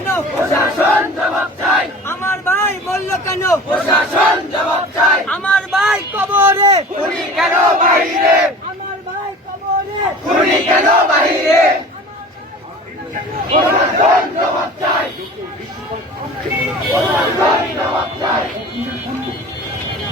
প্রশাসন জবাব চাই। আমার ভাই বলল কেন? প্রশাসন জবাব চাই। আমার ভাই কবরে। খুনি কেন বাহিরে? আমার ভাই কবরে। খুনি কেন বাহিরে? প্রশাসন জবাব চাই প্রশাসন জবাব চাই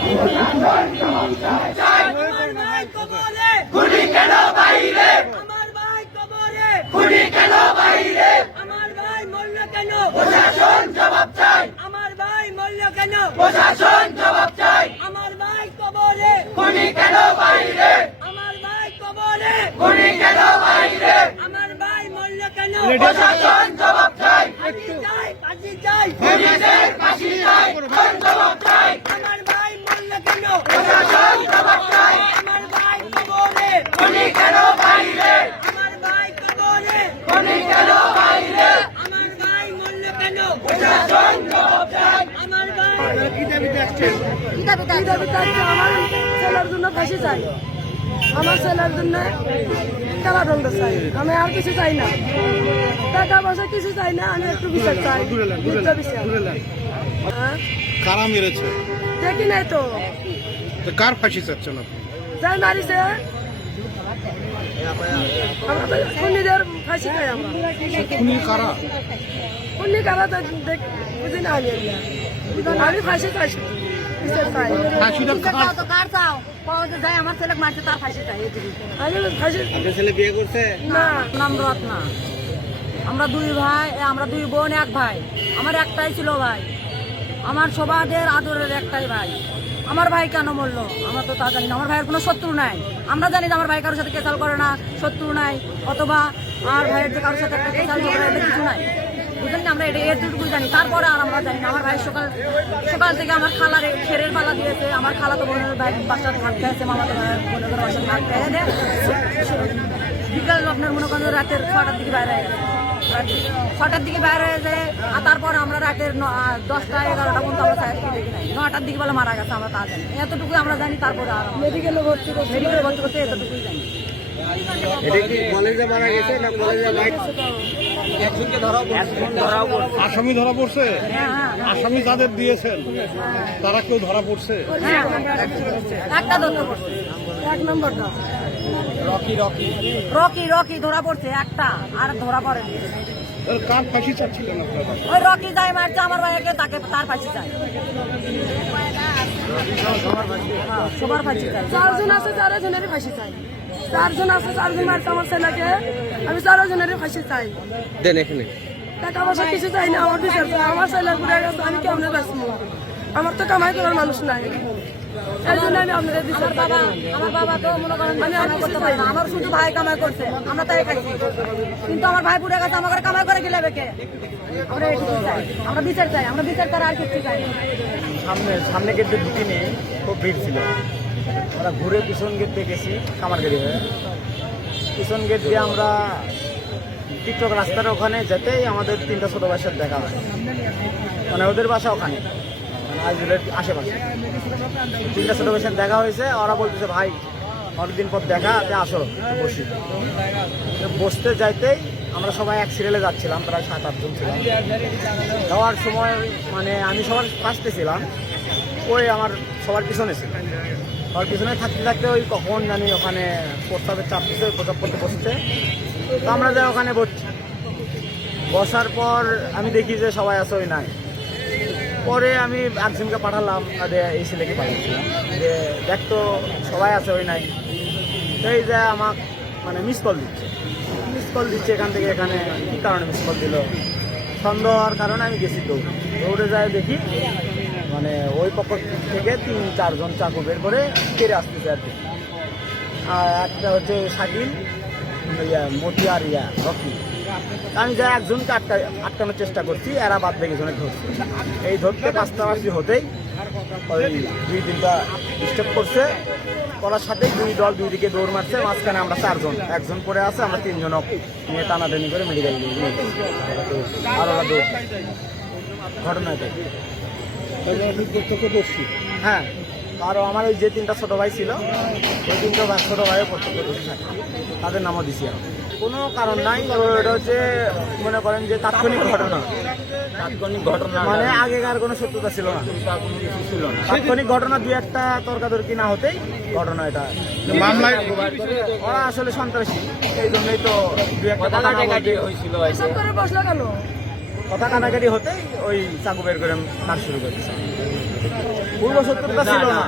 প্রশাসন জবাব চাই চাই আমার ভাই কবরে খুনি কেন বাহিরে আমার ভাই কবরে খুনি কেন বাহিরে আমার ভাই মরল কেন প্রশাসন জবাব চাই আমার ভাই মরল কেন? প্রশাসন জবাব চাই। আমার ভাই কবরে খুনি কেন বাইরে? আমার ভাই কবরে খুনি কেন বাইরে? আমার ভাই মরল কেন? প্রশাসন জবাব চাই। আমি চাই ফাঁসি চাই। খুনিদের ফাঁসি চাই। প্রশাসন জবাব চাই আমার ভাই মরল কেন প্রশাসন জবাব চাই আমার ভাই কবরে খুনি কেন বাহিরে আমার ভাই কবরে খুনি কেন বাহিরে আমার ভাই মরল কেন প্রশাসন জবাব চাই আমার ভাই আমার ছেলের জন্য ফাঁসি চাই আমার ছেলের জন্য কারাদণ্ড চাই আমি আর কিছু চাই না টাকা পয়সা কিছু চাই না আমি একটু বিচার চাই বিচার বিচার হ্যাঁ? কারা মেরেছে দেখি নাই তো তো কার ফাঁসি চাচ্ছেন আপনি যাই মারিছে আমরা তো খুনিদের ফাঁসি চাই আমরা খুনি কারা খুনি কারা তো দেখ বুঝি না আমি আমি ফাঁসি চাই কার কার আমার ছেলে মারছে তার ফাঁসি চাই এটুকু আমি ফাঁসি ছেলে বিয়ে করছে? না নাম রত্না। আমরা দুই ভাই আমরা দুই বোন এক ভাই। আমার একটাই ছিল ভাই। আমার সবাদের আদরের একটাই ভাই। আমার ভাই কেন মরলো? আমরা তো তা জানি না। আমার ভাইয়ের কোনো শত্রু নাই। আমরা জানি যে আমার ভাই কারোর সাথে কেসাল করে না শত্রু নাই অথবা আমার ভাইয়ের যে কারোর সাথে একটা কেসাল ঝগড়া কিছু নাই। বুঝলেন না আমরা এটা এটুকু জানি তারপরে আর আমরা জানি না। আমার ভাই সকাল সকাল থেকে আমার খালার খেরের পালা দিয়েছে। আমার খালা তো বোনের ভাই বাসার ভাত খেয়েছে মামা তো ভাইয়ের বোনের ভাত খেয়ে দেয় বিকাল আপনার মনে করেন রাতের ছটার দিকে বাইরে ছটার দিকে বাইরে হয়ে যায় আর তারপর আমরা রাতের ন- দশটা এগারোটা পর্যন্ত আমরা সাইড থেকে দেখি নাই। নটার দিকে বলে মারা গেছে আমরা তা জানি এতটুকু আমরা জানি তারপরে আর মেডিকেলে ভর্তি করছি। মেডিকেল ভর্তি করতে এতটুকুই জানি। এটা কি কলেজে মারা গেছে না কলেজে আসামি ধরা পড়ছে? হ্যাঁ হ্যাঁ। আসামি যাদের দিয়েছেন তারা কেউ ধরা পড়ছে? হ্যাঁ একটা ধরতে পড়ছে। রকি রকি। ধরা পড়ছে একটা। আর ধরা পড়েনি। কার ফাঁসি চাচ্ছিলেন ওই রকি যাই মারছে আমার ভাইকে তাকে তার ফাঁসি চাই। সবার ফাঁসি চাই। চারজন আছে চারজনেরই ফাঁসি চাই। চারজন আছে চারজন মারছে আমার ছেলেকে আমি চারজনেরই ফাঁসি চাই। দেন এখানে। টাকা পয়সা কিছু চাই না আমার বিচার চাই। আমার ছেলে ঘুরে গেছে আমি কেমনে বাঁচবো? আমার তো কামাই করার মানুষ নাই। এই জন্য আমি আপনাদের বিচার বাবা আমার বাবা তো মনে করেন আমি আর করতে পারি না। আমার শুধু ভাই কামাই করছে। আমরা তাই খাইছি। কিন্তু আমার ভাই গেছে আমাকে কামাই করে গেলে বেকে আমরা এটুকু চাই। আমরা বিচার চাই আমরা বিচার ছাড়া আর কিছু চাই সামনে সামনে কিন্তু খুব ভিড় ছিল। আমরা ঘুরে পিছন গেট দিয়ে গেছি কামারগাড়ি হয়ে পিছন গেট দিয়ে আমরা টিকটক রাস্তার ওখানে যেতেই আমাদের তিনটা ছোটো বাসার দেখা হয়। মানে ওদের বাসা ওখানে মানে আইজুলের আশেপাশে। তিনটা ছোটো বাসার দেখা হয়েছে, ওরা বলতেছে, ভাই, অনেকদিন পর দেখা আসো, বসি। বসতে যাইতেই আমরা সবাই এক সিরিয়ালে যাচ্ছিলাম, প্রায় সাত আটজন ছিলাম। যাওয়ার সময় মানে আমি সবার ফার্স্টে ছিলাম। ওই আমার সবার পিছনে ছিল। সবার পিছনে থাকতে থাকতে ওই কখন জানি ওখানে প্রস্তাবের চাপ দিতে প্রস্তাব করতে বসছে। তো আমরা যাই ওখানে বসছি বসার পর আমি দেখি যে সবাই আছে ওই নাই। পরে আমি একজনকে পাঠালাম এই ছেলেকে পাঠিয়েছিলাম। যে দেখ তো সবাই আছে ওই নাই। তো এই যে আমাক মানে মিস কল দিচ্ছে। মিস কল দিচ্ছে এখান থেকে, এখানে কী কারণে মিস কল দিল? সন্দেহ হওয়ার কারণে আমি গেছি দৌড়ে। দৌড়ে যাই দেখি মানে ওই পক্ষ থেকে তিন, চারজন চাকু বের করে কেড়ে আসতেছে আর কি। আর একটা হচ্ছে শাকিল, ইয়া মতিয়ার ইয়া, রকি। আমি যাই একজনকে আটকা, আটকানোর চেষ্টা করছি, এরা বাদ দেখে জনে ধরছে। এই ধরতে পাঁচটাবাসী হতেই ওই দুই তিনটা ডিস্টার্ব করছে। করার সাথে দুই দল দুই দিকে দৌড় মারছে, মাঝখানে আমরা চারজন। একজন পরে আছে, আমরা তিনজন নিয়ে টানাটানি করে মেডিকেল নিয়ে। আর ওরা দৌড় ঘটনা হ্যাঁ আরও আমার ওই যে তিনটা ছোট ভাই ছিল ওই তিনটা ছোট ভাইও প্রত্যক্ষ দর্শী থাকে তাদের নামও দিছি আমি। কোনো কারণ নাই এটা হচ্ছে মনে করেন যে তাৎক্ষণিক ঘটনা। তাৎক্ষণিক ঘটনা মানে আগেকার কোনো সত্যতা ছিল না। ছিল তাৎক্ষণিক ঘটনা দুই একটা তর্কাতর্কি না হতেই ঘটনা এটা। মামলায় ওরা আসলে সন্ত্রাসী এই জন্যই তো দু একটা কথা হয়েছিল কথা কাটাকাটি হতেই ওই চাকু বের করে কাজ শুরু করেছে পূর্ব শত্রুতা ছিল না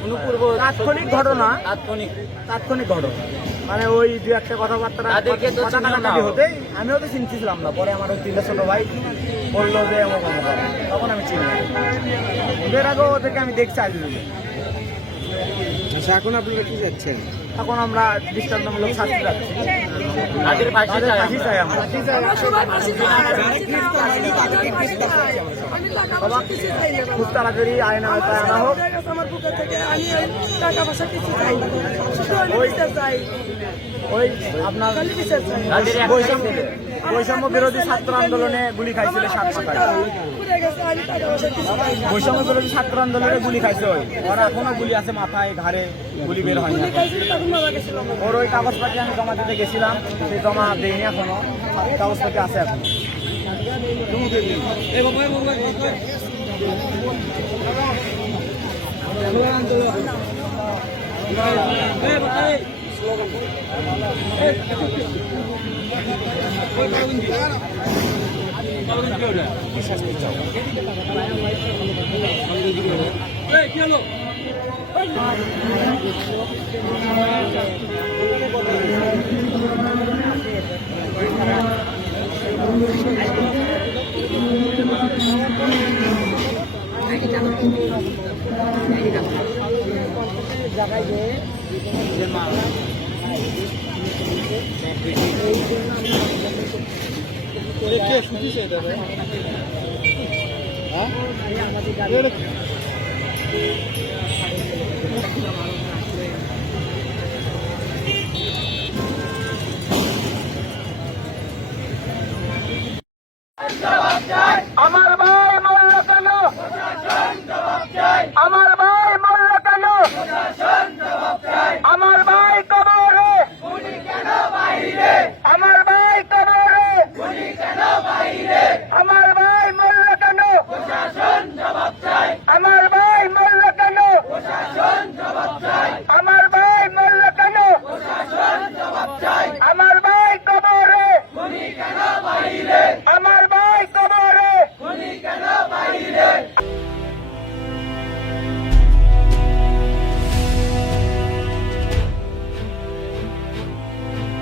কোনো পূর্ব তাৎক্ষণিক ঘটনা তাৎক্ষণিক তাৎক্ষণিক ঘটনা মানে ওই দু একটা কথাবার্তা কথা চিনিও না। হতেই আমিও তো চিনতেছিলাম না পরে আমার ওই তিনটা ছোট ভাই বলল যে অমুক। তখন আমি চিনি। ওদের আগেও ওদেরকে আমি দেখছি আজ। আচ্ছা এখন আপনারা কি যাচ্ছেন এখন আমরা দৃষ্টান্তমূলক শাস্তি তাদের ফাঁসি চাই ফাঁসি চাই আমরা না খুব তাড়াতাড়ি আইন আওতায় আনা হোক ওই আপনার বৈষম্য। বিরোধী ছাত্র আন্দোলনে গুলি খাইছিল বৈষম্য বিরোধী ছাত্র আন্দোলনে গুলি খাইছে ওই ওর এখনও গুলি আছে মাথায় ঘাড়ে গুলি বের আমার। ওর ওই কাগজপাতি আমি জমা দিতে গেছিলাম সেই জমা দেয়নি এখনও কাগজপাতি আছে এখন কি শাস্তি চাও জায়গায় যে আমার